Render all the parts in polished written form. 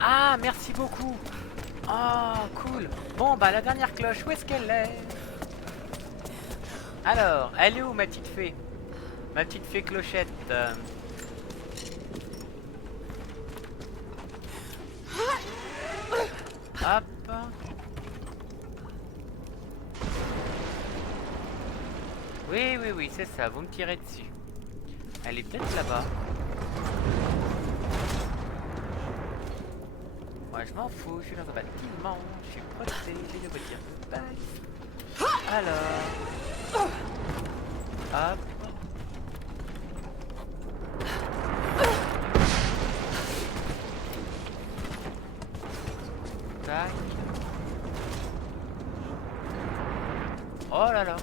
Ah, merci beaucoup. Oh, cool. Bon, bah la dernière cloche, où est-ce qu'elle est? Alors, elle est où ma petite fée? Ma petite fée clochette. Hop. Oui, oui, oui, c'est ça, vous me tirez dessus. Elle est peut-être là-bas. Moi, je m'en fous, je suis dans un bâtiment, je suis protégé de voitures de police. Alors, hop, tac. Oh là là.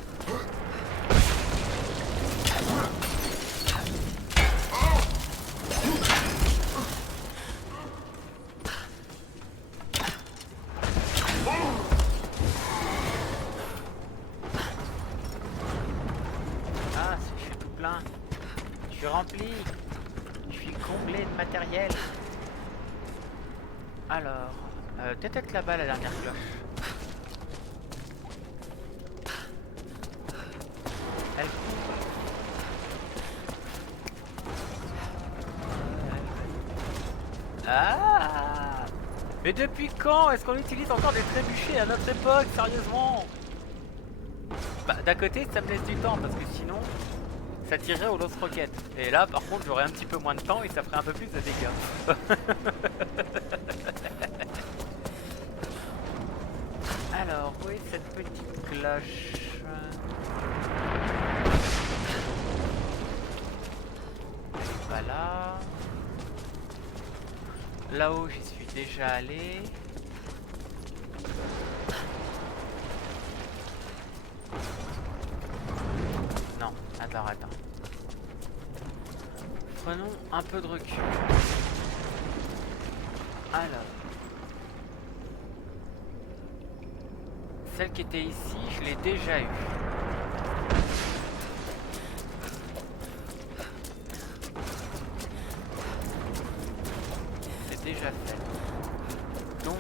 Ah, je suis tout plein. Je suis rempli. Je suis comblé de matériel. Alors, peut-être là-bas la dernière cloche. Elle court. Ah! Mais depuis quand est-ce qu'on utilise encore des trébuchets à notre époque, sérieusement? Bah, d'un côté, ça me laisse du temps, parce que sinon, ça tirerait au lance-roquettes. Et là, par contre, j'aurais un petit peu moins de temps et ça ferait un peu plus de dégâts. Alors, où est cette petite cloche? Elle est pas là. Là-haut, j'y suis déjà allé. Non, attends. Prenons un peu de recul. Alors, celle qui était ici, je l'ai déjà eue. C'est déjà fait. Donc,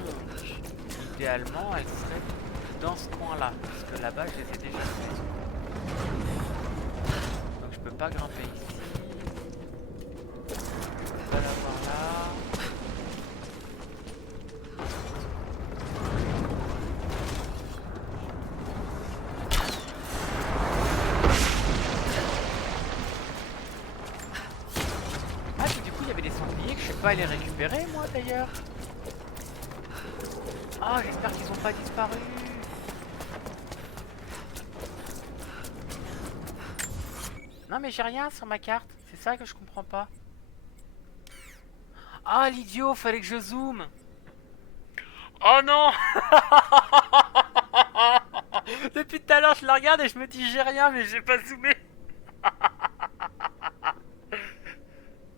idéalement, elle serait dans ce coin-là. Parce que là-bas, je les ai déjà fait. Donc, je peux pas grimper ici. Je peux pas l'avoir là. Ah, puis du coup, il y avait des sangliers que je suis pas allé récupérer, moi, d'ailleurs. Ah, j'espère qu'ils ont pas disparu. Non, mais j'ai rien sur ma carte. C'est ça que je comprends pas. Ah, l'idiot, fallait que je zoome. Oh non. Depuis tout à l'heure, je la regarde et je me dis j'ai rien, mais j'ai pas zoomé.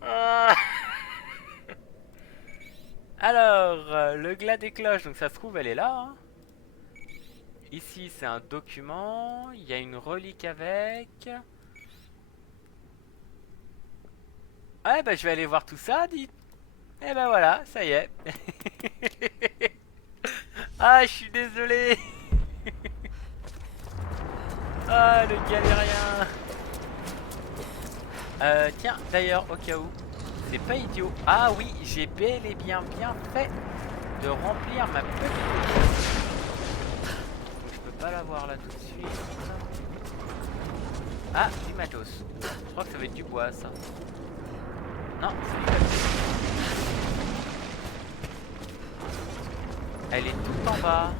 Euh, Alors, le glas des cloches, donc ça se trouve, elle est là, hein. Ici, c'est un document. Il y a une relique avec. Ouais, bah je vais aller voir tout ça, dites. Et ben voilà, ça y est. Ah, je suis désolé. Ah, le galérien. Tiens, d'ailleurs, au cas où, c'est pas idiot. Ah oui, j'ai bel et bien fait de remplir ma petite. Donc je peux pas l'avoir là tout de suite. Ah, du matos. Je crois que ça va être du bois, ça. Non, c'est du papier. Elle est tout en bas.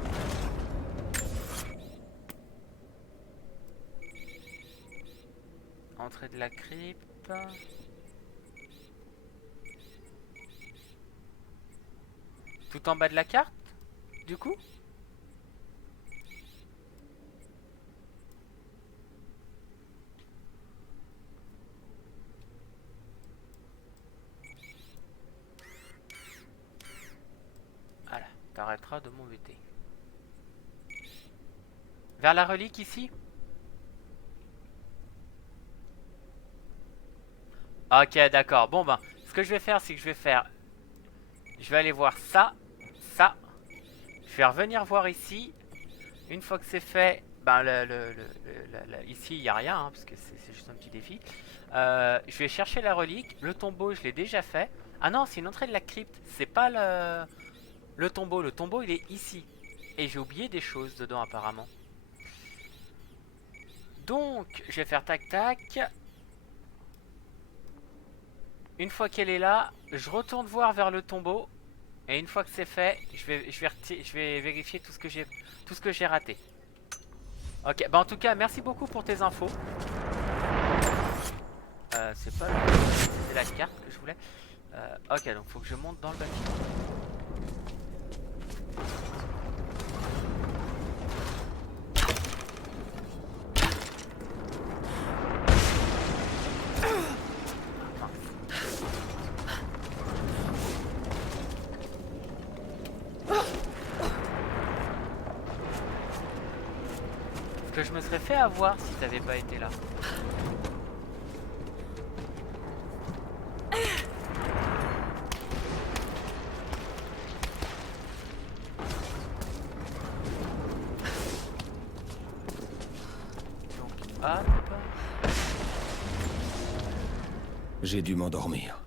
Entrée de la crypte. Tout en bas de la carte, du coup? Voilà, t'arrêteras de m'embêter. Vers la relique ici? Ok, d'accord. Bon ben, ce que je vais faire, c'est que je vais faire Je vais aller voir ça, ça. Je vais revenir voir ici. Une fois que c'est fait, ben ici il n'y a rien, hein, parce que c'est juste un petit défi. Je vais chercher la relique. Le tombeau, je l'ai déjà fait. Ah non, c'est une entrée de la crypte. C'est pas le tombeau. Le tombeau, il est ici. Et j'ai oublié des choses dedans, apparemment. Donc, je vais faire tac tac. Une fois qu'elle est là, je retourne voir vers le tombeau. Et une fois que c'est fait, je vais vérifier tout ce que j'ai raté. Ok, bah en tout cas, merci beaucoup pour tes infos. C'est pas c'était la carte que je voulais. Ok, donc faut que je monte dans le bâtiment. Que je me serais fait avoir si t'avais pas été là. Donc, hop. J'ai dû m'endormir.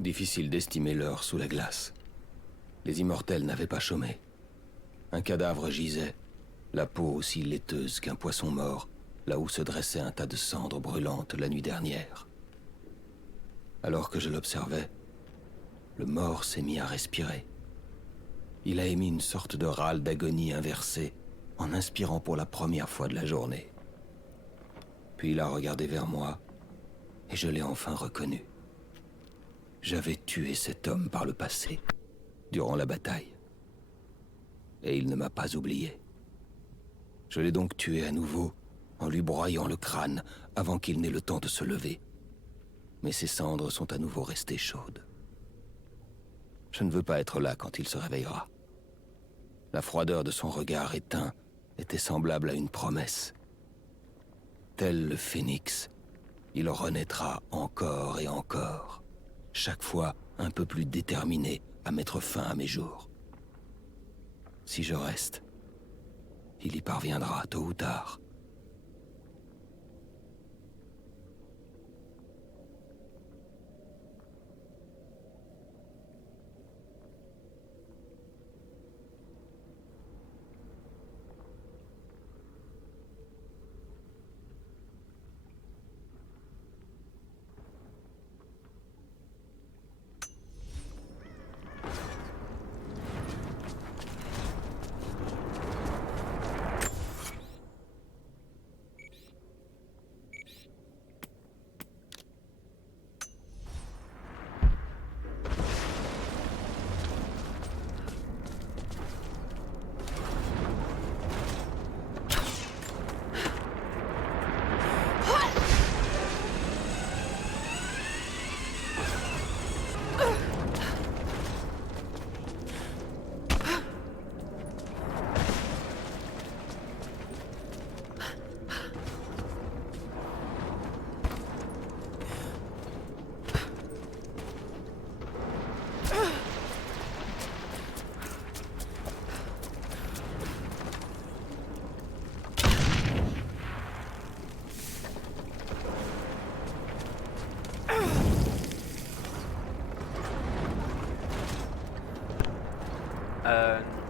Difficile d'estimer l'heure sous la glace. Les immortels n'avaient pas chômé. Un cadavre gisait, la peau aussi laiteuse qu'un poisson mort, là où se dressait un tas de cendres brûlantes la nuit dernière. Alors que je l'observais, le mort s'est mis à respirer. Il a émis une sorte de râle d'agonie inversée, en inspirant pour la première fois de la journée. Puis il a regardé vers moi, et je l'ai enfin reconnu. J'avais tué cet homme par le passé, durant la bataille. Et il ne m'a pas oublié. Je l'ai donc tué à nouveau, en lui broyant le crâne, avant qu'il n'ait le temps de se lever. Mais ses cendres sont à nouveau restées chaudes. Je ne veux pas être là quand il se réveillera. La froideur de son regard éteint était semblable à une promesse. Tel le phénix, il renaîtra encore et encore, chaque fois un peu plus déterminé à mettre fin à mes jours. Si je reste, il y parviendra tôt ou tard.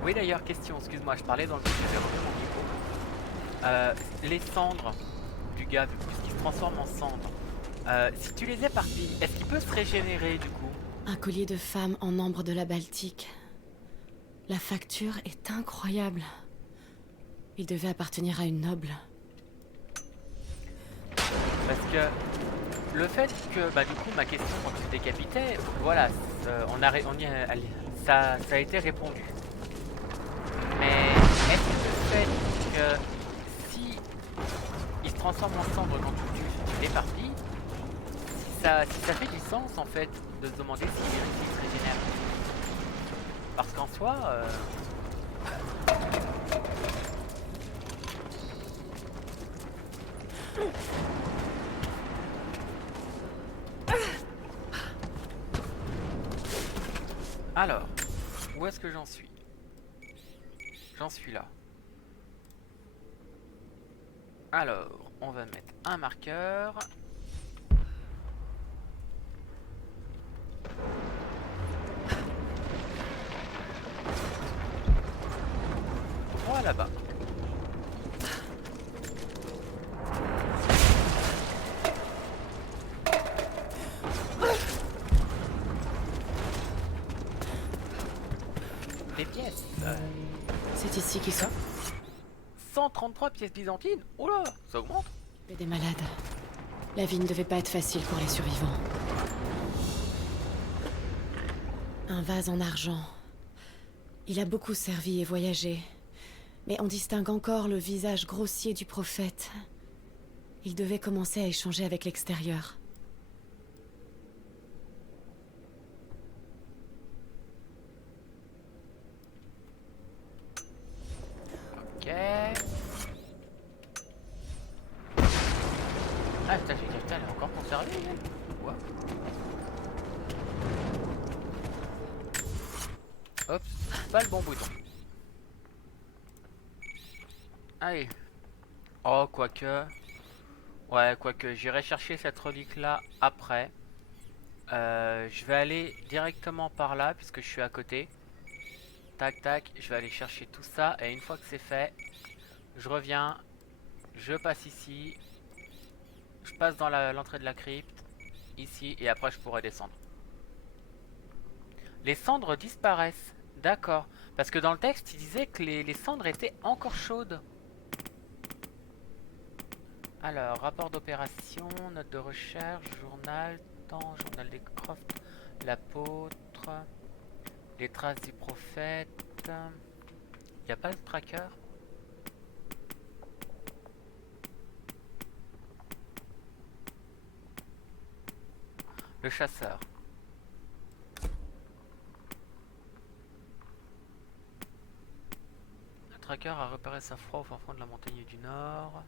Oui d'ailleurs, question, excuse-moi, je parlais dans le j'avais remis mon micro. Les cendres du gars, puisqu'il se transforme en cendre, si tu les éparpilles, est-ce qu'il peut se régénérer du coup? Un collier de femme en ambre de la Baltique. La facture est incroyable. Il devait appartenir à une noble. Parce que le fait que, bah du coup, ma question quand tu décapitais, voilà, ça a été répondu. Mais est-ce que le fait que si il se transforme en cendre quand tu le tues, tu l'éparpilles, si ça fait du sens en fait de se demander s'il réussit à se régénérer? Parce qu'en soi, Alors, où est-ce que j'en suis? J'en suis là. Alors, on va mettre un marqueur. Droit là-bas. Les pièces. C'est ici qu'ils sont. 133 pièces byzantines. Oh là, ça augmente. Et des malades. La vie ne devait pas être facile pour les survivants. Un vase en argent. Il a beaucoup servi et voyagé. Mais on distingue encore le visage grossier du prophète. Il devait commencer à échanger avec l'extérieur. Ok. Ah, cette cafetière, elle est encore conservée, elle. Wow. Hop, pas le bon bouton. Allez. Oh, quoique. Ouais, quoique, j'irai chercher cette relique-là après. Je vais aller directement par là, puisque je suis à côté. Tac, tac, je vais aller chercher tout ça. Et une fois que c'est fait, je reviens. Je passe ici. Je passe dans l'entrée de la crypte. Ici, et après je pourrai descendre. Les cendres disparaissent. D'accord. Parce que dans le texte, il disait que les cendres étaient encore chaudes. Alors, rapport d'opération, note de recherche, journal, temps, journal des Croft, l'apôtre, les traces du prophète. Il n'y a pas de tracker? Le chasseur. Le tracker a repéré sa proie au fin fond de la montagne du Nord.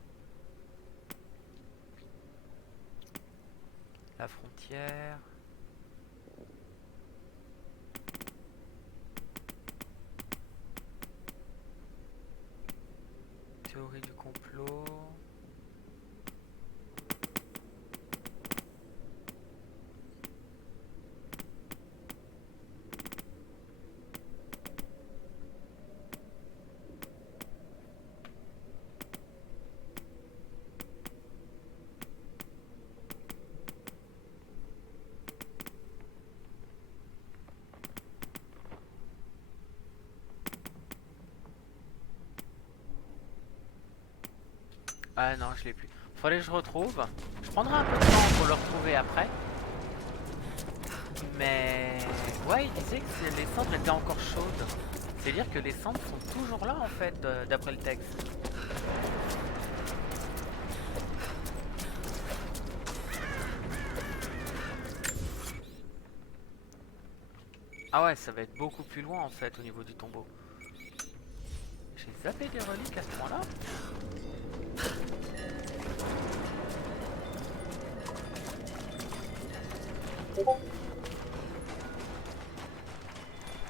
La frontière. Théorie du complot. Ah non, je l'ai plus. Fallait que je retrouve. Je prendrai un peu de temps pour le retrouver après. Mais ouais, il disait que les cendres étaient encore chaudes. C'est-à-dire que les cendres sont toujours là en fait, d'après le texte. Ah ouais, ça va être beaucoup plus loin en fait au niveau du tombeau. J'ai zappé des reliques à ce moment-là.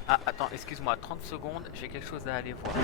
Ah, attends, excuse-moi, 30 secondes, j'ai quelque chose à aller voir.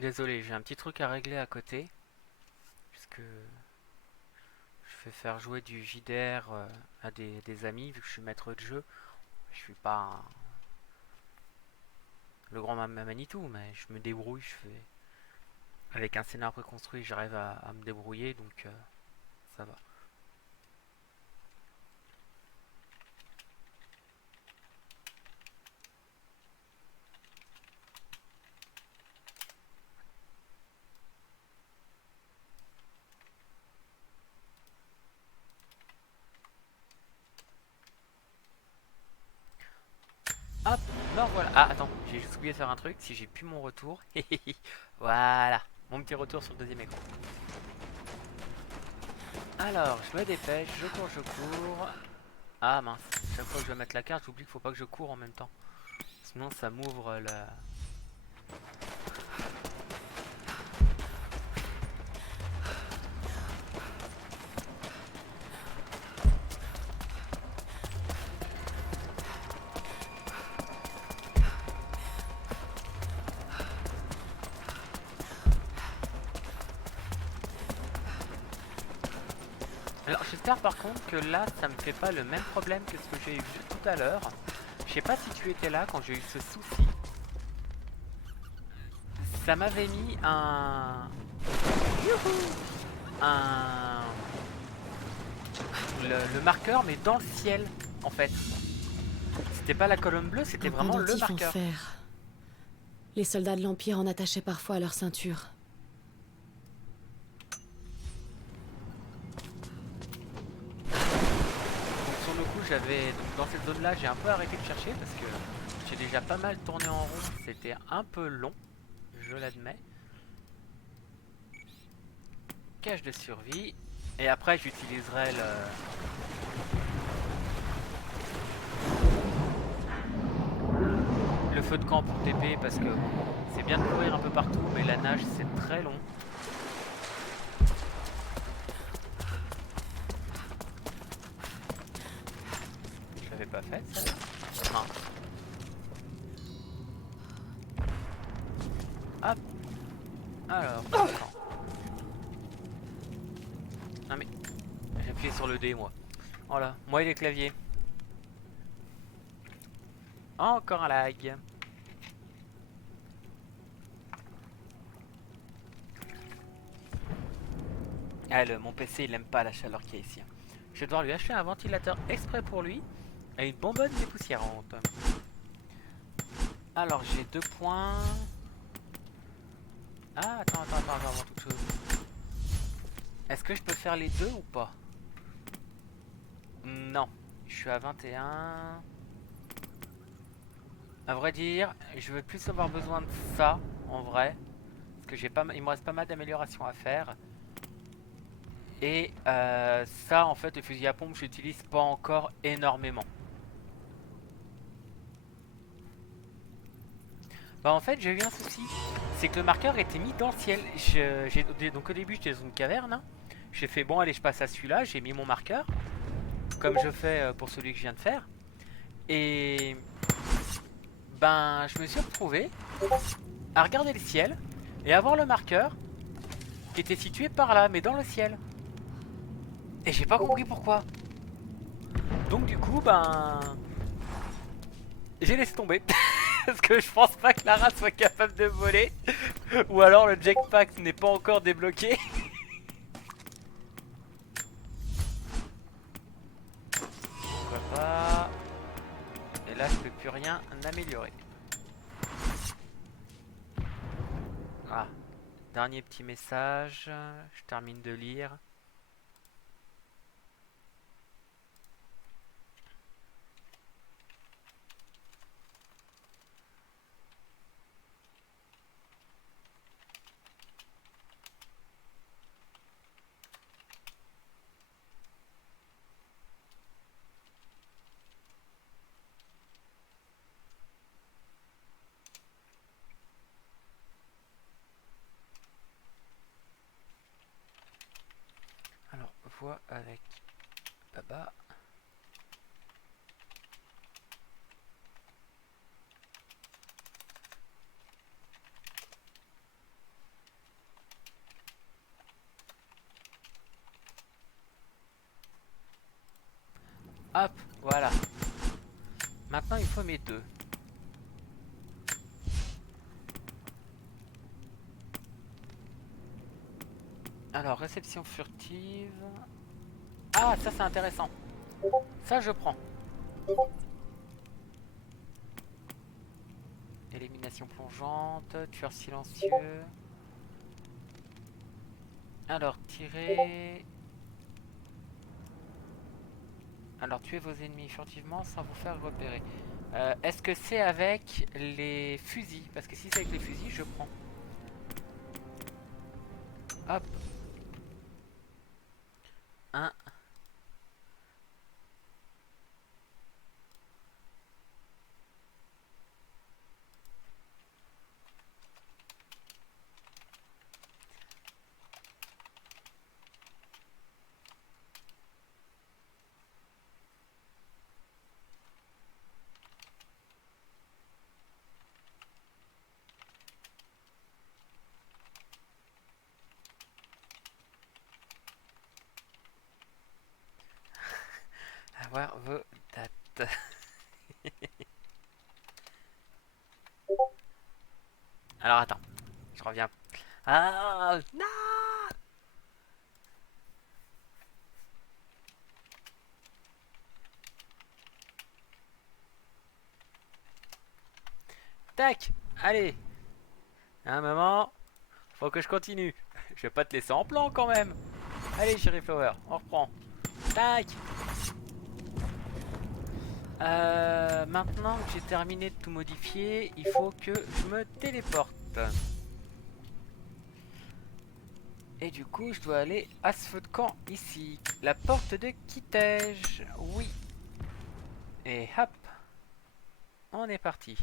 Désolé, j'ai un petit truc à régler à côté. Puisque je fais faire jouer du JDR à des amis, vu que je suis maître de jeu. Je suis pas le grand Manitou, mais je me débrouille. Je fais avec un scénario préconstruit, j'arrive à me débrouiller, donc ça va. Hop, non voilà. Ah attends, j'ai juste oublié de faire un truc. Si j'ai plus mon retour, voilà, mon petit retour sur le deuxième écran. Alors, je me dépêche, je cours. Ah mince, chaque fois que je vais mettre la carte, j'oublie qu'il faut pas que je cours en même temps. Sinon ça m'ouvre la... Alors j'espère par contre que là ça me fait pas le même problème que ce que j'ai eu tout à l'heure. Je sais pas si tu étais là quand j'ai eu ce souci. Ça m'avait mis un... Youhou, un... le marqueur mais dans le ciel en fait. C'était pas la colonne bleue, c'était Un vraiment le pendentif en marqueur. fer. Les soldats de l'Empire en attachaient parfois à leur ceinture. Donc sur le coup j'avais... Donc dans cette zone là j'ai un peu arrêté de chercher parce que j'ai déjà pas mal tourné en rond. C'était un peu long, je l'admets. Cache de survie. Et après j'utiliserai le feu de camp pour TP parce que c'est bien de courir un peu partout mais la nage c'est très long. Je l'avais pas faite ça. Non. Hop. Alors, attends. Non mais j'ai appuyé sur le D moi. Voilà, moi et les claviers. Encore un lag. Ah, mon PC il aime pas la chaleur qu'il y a ici. Je vais devoir lui acheter un ventilateur exprès pour lui et une bonbonne dépoussiérante. Alors j'ai 2 points. Ah attends, avant toute chose. Est-ce que je peux faire les deux ou pas? Non, je suis à 21. À vrai dire, je vais plus avoir besoin de ça en vrai. Parce que il me reste pas mal d'améliorations à faire. Et ça en fait le fusil à pompe j'utilise pas encore énormément. Bah en fait j'ai eu un souci. C'est que le marqueur était mis dans le ciel. Donc au début j'étais dans une caverne. Hein. J'ai fait bon allez je passe à celui-là. J'ai mis mon marqueur. Comme je fais pour celui que je viens de faire. Et ben je me suis retrouvé à regarder le ciel. Et à voir le marqueur qui était situé par là mais dans le ciel. Et j'ai pas compris pourquoi. Donc du coup ben... J'ai laissé tomber. Parce que je pense pas que Lara soit capable de voler. Ou alors le jetpack n'est pas encore débloqué. Pourquoi pas. Et là je peux plus rien améliorer. Ah. Dernier petit message. Je termine de lire. Alors, voix avec Baba. Hop, voilà. Maintenant il faut mes deux. Alors, réception furtive. Ah, ça c'est intéressant. Ça je prends. Élimination plongeante, tueur silencieux. Alors, tirer. Alors, tuez vos ennemis furtivement sans vous faire repérer. Est-ce que c'est avec les fusils? Parce que si c'est avec les fusils, je prends. Hop. 1. Avoir vos dates. Alors attends, je reviens. Ah non. Tac. Allez. Un moment. Faut que je continue. Je vais pas te laisser en plan quand même. Allez Cherry Flower, on reprend. Tac. Maintenant que j'ai terminé de tout modifier, il faut que je me téléporte. Et du coup, je dois aller à ce feu de camp ici. La porte de Kitej. Oui. Et hop. On est parti.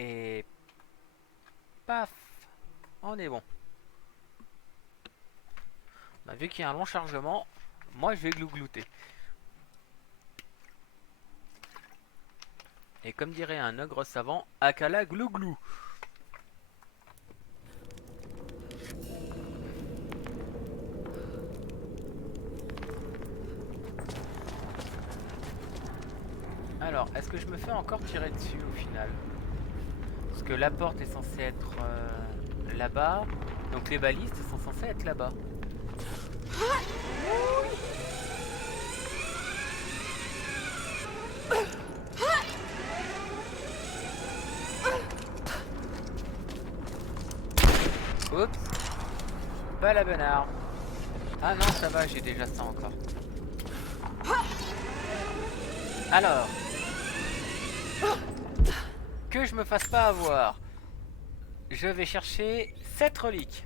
Et paf, on est bon. Bah, vu qu'il y a un long chargement, moi je vais glouglouter. Et comme dirait un ogre savant, Akala glouglou. Alors, est-ce que je me fais encore tirer dessus au final? Parce que la porte est censée être là-bas. Donc les balistes sont censés être là-bas. Oups. Pas la bonne arme. Ah non, ça va, j'ai déjà ça encore. Alors. Que je me fasse pas avoir. Je vais chercher 7 reliques.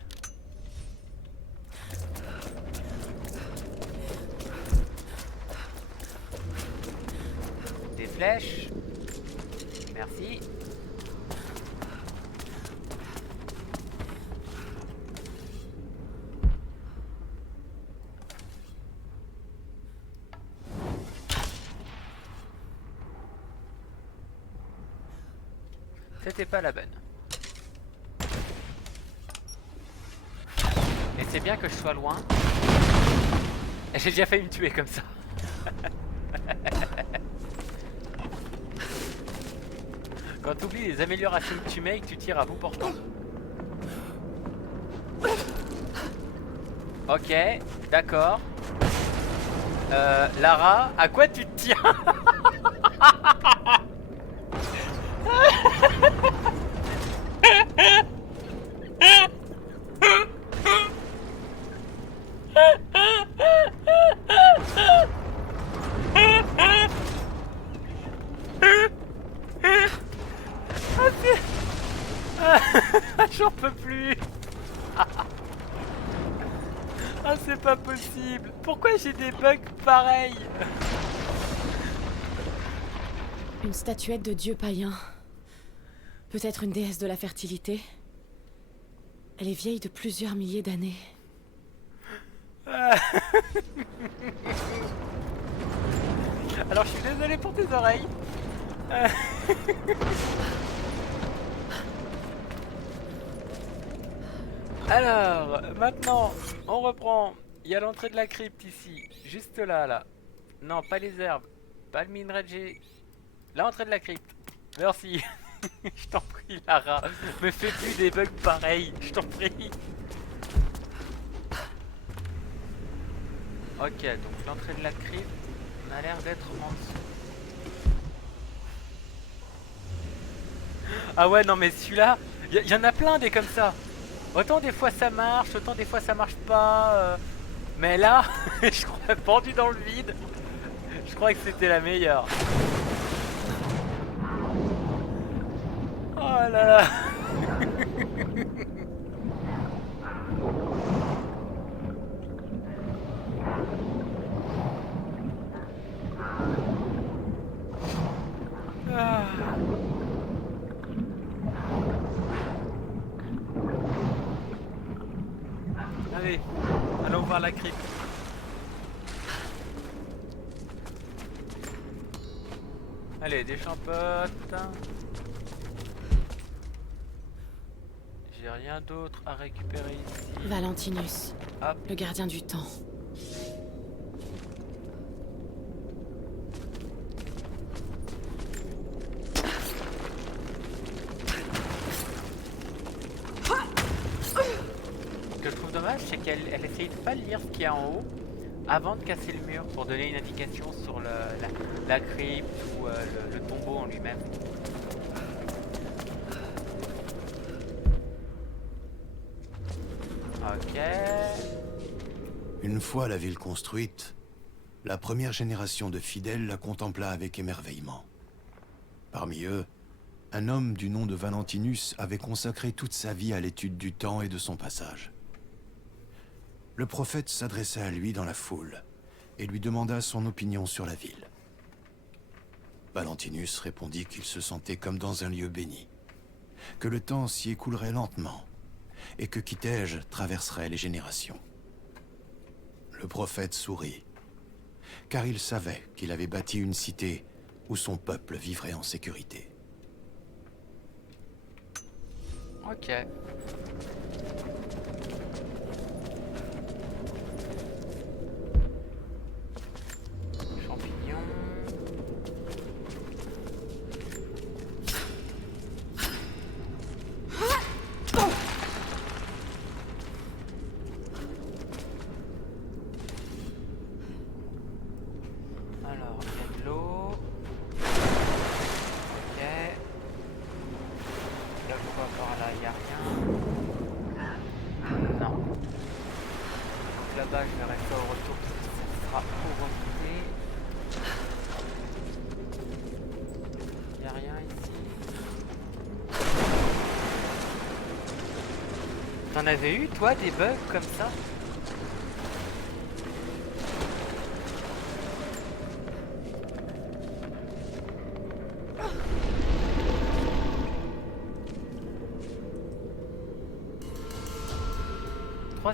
Des flèches. Merci. C'était pas la bonne. Et c'est bien que je sois loin. J'ai déjà failli me tuer comme ça. Quand tu oublies les améliorations que tu mets et que tu tires à bout portant. Ok, d'accord. Lara, à quoi tu te tiens? J'en peux plus. Ah, c'est pas possible. Pourquoi j'ai des bugs pareils? Une statuette de dieu païen. Peut-être une déesse de la fertilité. Elle est vieille de plusieurs milliers d'années. Alors je suis désolé pour tes oreilles. Alors, maintenant, on reprend. Il y a l'entrée de la crypte ici, juste là, là. Non, pas les herbes, pas le minerai de G. L'entrée de la crypte. Merci. Je t'en prie, Lara. Me fais plus des bugs pareils, je t'en prie. Ok, donc l'entrée de la crypte a l'air d'être en dessous. Ah ouais, non mais celui-là, y en a plein des comme ça. Autant des fois ça marche, autant des fois ça marche pas. Mais là, je crois pendu dans le vide. Je crois que c'était la meilleure. Oh là là. Ah. Allez, allons voir la crypte. Allez, des champottes. J'ai rien d'autre à récupérer ici. Valentinus, Hop. le gardien du temps. Ce que je trouve dommage, c'est qu'elle essaye de pas lire ce qu'il y a en haut avant de casser le mur pour donner une indication sur la crypte ou le tombeau en lui-même. Ok. Une fois la ville construite, la première génération de fidèles la contempla avec émerveillement. Parmi eux, un homme du nom de Valentinus avait consacré toute sa vie à l'étude du temps et de son passage. Le prophète s'adressa à lui dans la foule et lui demanda son opinion sur la ville. Valentinus répondit qu'il se sentait comme dans un lieu béni, que le temps s'y écoulerait lentement et que Kitej traverserait les générations. Le prophète sourit, car il savait qu'il avait bâti une cité où son peuple vivrait en sécurité. Ok. Champignons. Alors, il y a de l'eau. Ok. Là, je vois par là, il n'y a rien. Non. Donc là-bas, je verrai ça au retour. Ça sera pour remonter. Il n'y a rien ici. T'en avais eu, toi, des bugs comme ça?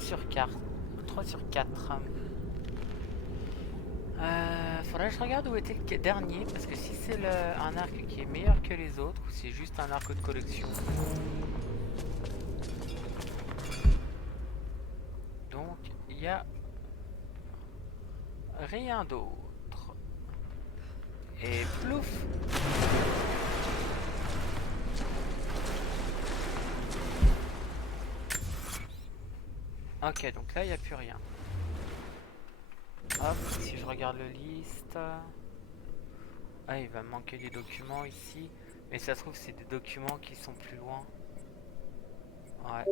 Sur 4. 3 sur 4. Faudrait que je regarde où était le dernier, parce que si c'est un arc qui est meilleur que les autres, ou c'est juste un arc de collection. Donc, il n'y a rien d'autre. Et plouf! Ok, donc là, il n'y a plus rien. Hop, si je regarde le liste... Ah, il va me manquer des documents ici. Mais ça se trouve, c'est des documents qui sont plus loin. Ouais.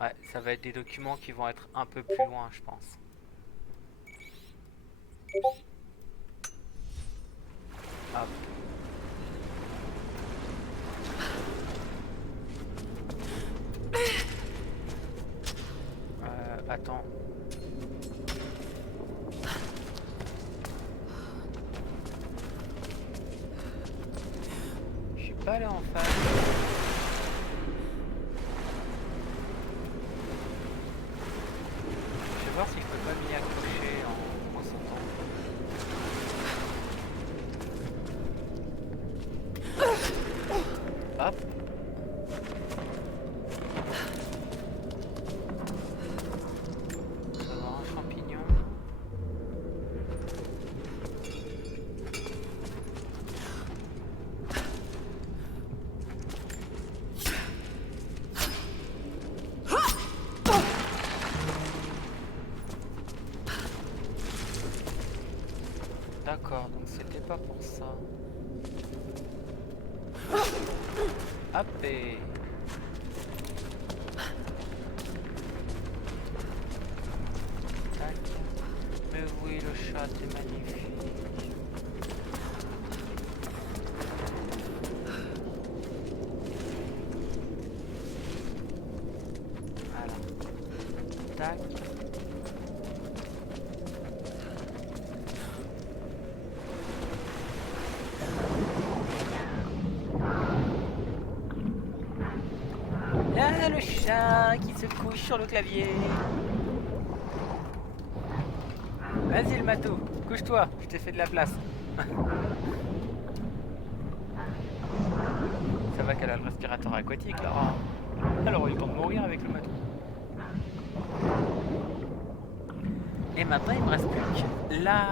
Ouais, ça va être des documents qui vont être un peu plus loin, je pense. Hop. Attends. pas aller en face. Je vais voir si je peux pas m'y accrocher en sautant. Hop. On va avoir un champignon. D'accord, donc c'était pas pour ça. Hop et... Tac. Mais oui, le chat est magnifique. Voilà. Tac. Là, le chat qui se couche sur le clavier. Vas-y le matou, couche-toi, je t'ai fait de la place. Ça va qu'elle a le respirateur aquatique là. Elle aurait eu le temps de mourir avec le matou. Et maintenant il me reste plus que la...